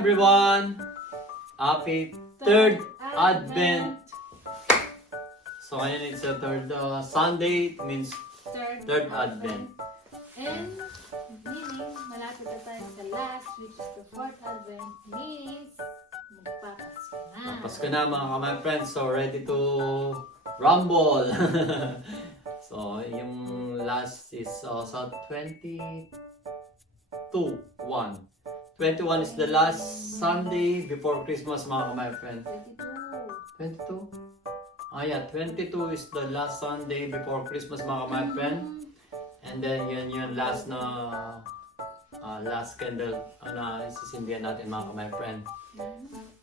everyone! Happy third Advent! So ngayon it's the third Sunday, it means third Advent. And meaning, malapit na tayo sa last, which is the fourth Advent, means magpapasko na. Pasko na mga my friends, so ready to rumble! So yung last is sa 21. 21 is the last Sunday before Christmas mga my friend. 22? Ah yeah, 22 is the last Sunday before Christmas mga my friend. And then yun last na last candle na isisindihan natin mga my friend.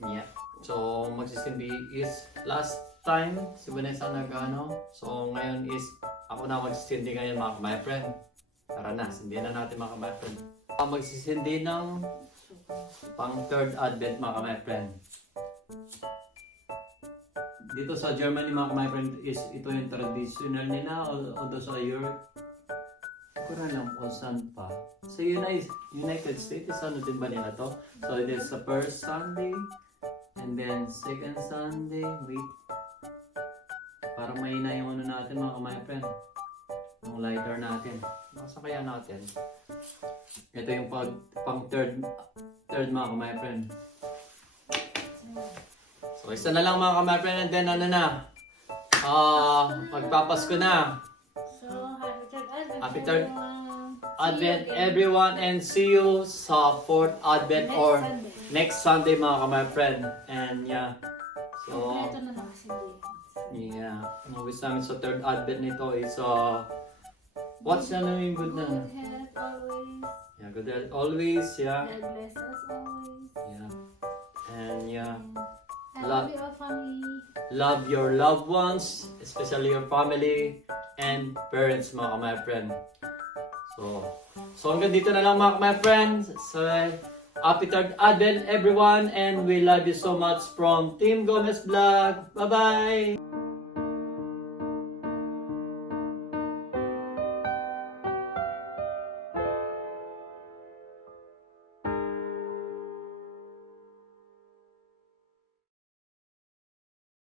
Yeah. So magsisindi is last time si Vanessa nagano. So ngayon is ako na magsisindi ngayon mga my friend. Tara na, sindihan na natin mga my friend. Magsisindi ng pang third Advent mga my friend. Dito sa Germany mga my friend is ito yung traditional nila although sa Europe ko na lang kung saan pa. Sa United States ano din ba nila to? So it is the first Sunday and then second Sunday. Wait, parang mahina yung ano natin mga my friend, yung lighter natin. Nasa kaya natin ito yung pang third mga my friend. So isa na lang mga my friend and then ano na magpapasko na. So, Happy third Advent everyone and see you sa fourth Advent or next Sunday mga my friend. And yeah, so ito na nakasindi. yeah, ang wish namin sa third Advent nito is what's na lang yung good na? Good health always. Yeah, good health always, yeah. God bless us always. Yeah. And yeah, I love you all, family. love your loved ones, especially your family and parents mga my friend. So hanggang dito na lang mga my friends. So happy third Advent everyone and we love you so much from Team Gomez Vlog. Bye bye!